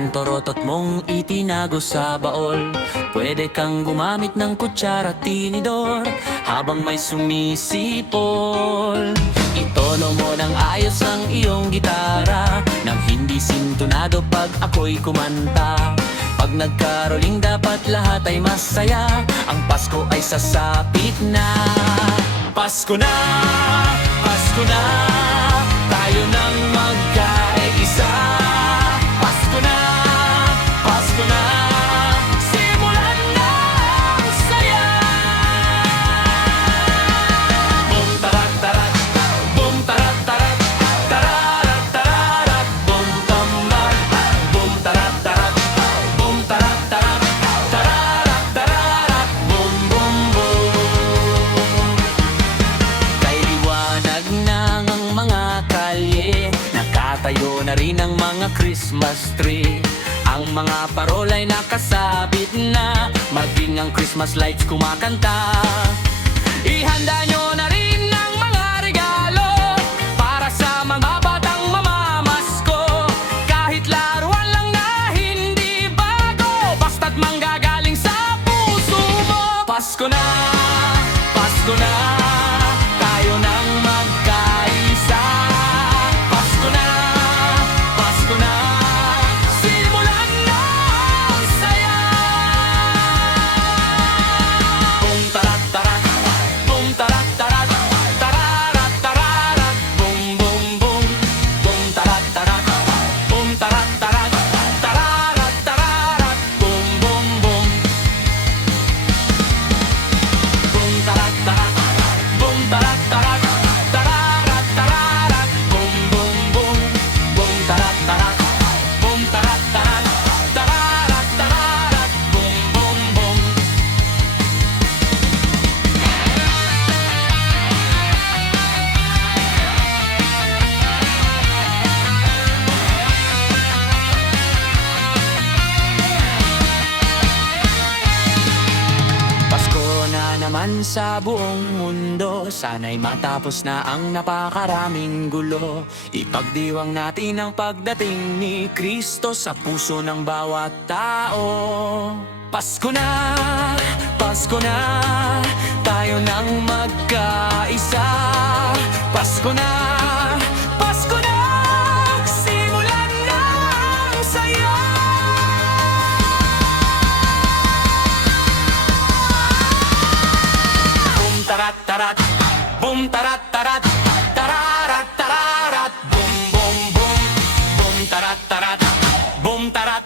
ang torotot mong itinago sa baol. Pwede kang gumamit ng kutsara at tinidor habang may sumisipol. Itono mo ng ayos ang iyong gitara nang hindi sintonado pag ako'y kumanta. Pag nagkaroling dapat lahat ay masaya, ang Pasko ay sasapit na. Pasko na, Pasko na, tayo nang magkaisa. Pasko na, Pasko na, simulan na ang saya. Bum tarat tarat, bum tarat tarat, tararat tararat, bum tambat, bum tarat tarat, bum tarat tarat, tararat tararat, bum bum bum. Kay liwanag na ang mga kalye, nakatayo na rin ang mga Christmas tree. Ang mga parola'y nakasabit na, maging ang Christmas lights kumakanta. Ihanda nyo na rin ang mga regalo para sa mga batang mamamasko. Kahit laruan lang na hindi bago, basta't manggagaling sa puso mo. Pasko na, Pasko na, tayo nang magkaisa. Pasko na, Pasko na, simulan na ang saya. Bum tarat tarat, bum tarat tarat, tararat tararat, bum bum bum. Bum tarat tarat, bum tarat tarat, tararat tararat, bum bum bum. Bum tarat tarat, bum tarat tarat, tararat tararat, bum bum bum. Bum tarat tarat, bum tarat tarat, tararat tararat, bum bum bum. Pasko na naman sa buong mundo, sana'y matapos na ang napakaraming gulo. Ipagdiwang natin ang pagdating ni Kristo sa puso ng bawat tao. Pasko na, Pasko na, tayo nang magkaisa. Pasko na, Pasko na, simulan na ang saya. Bum tarat tarat, bum tarat tarat, tararat tararat, bum bum bum. Bum tarat tarat, bum tarat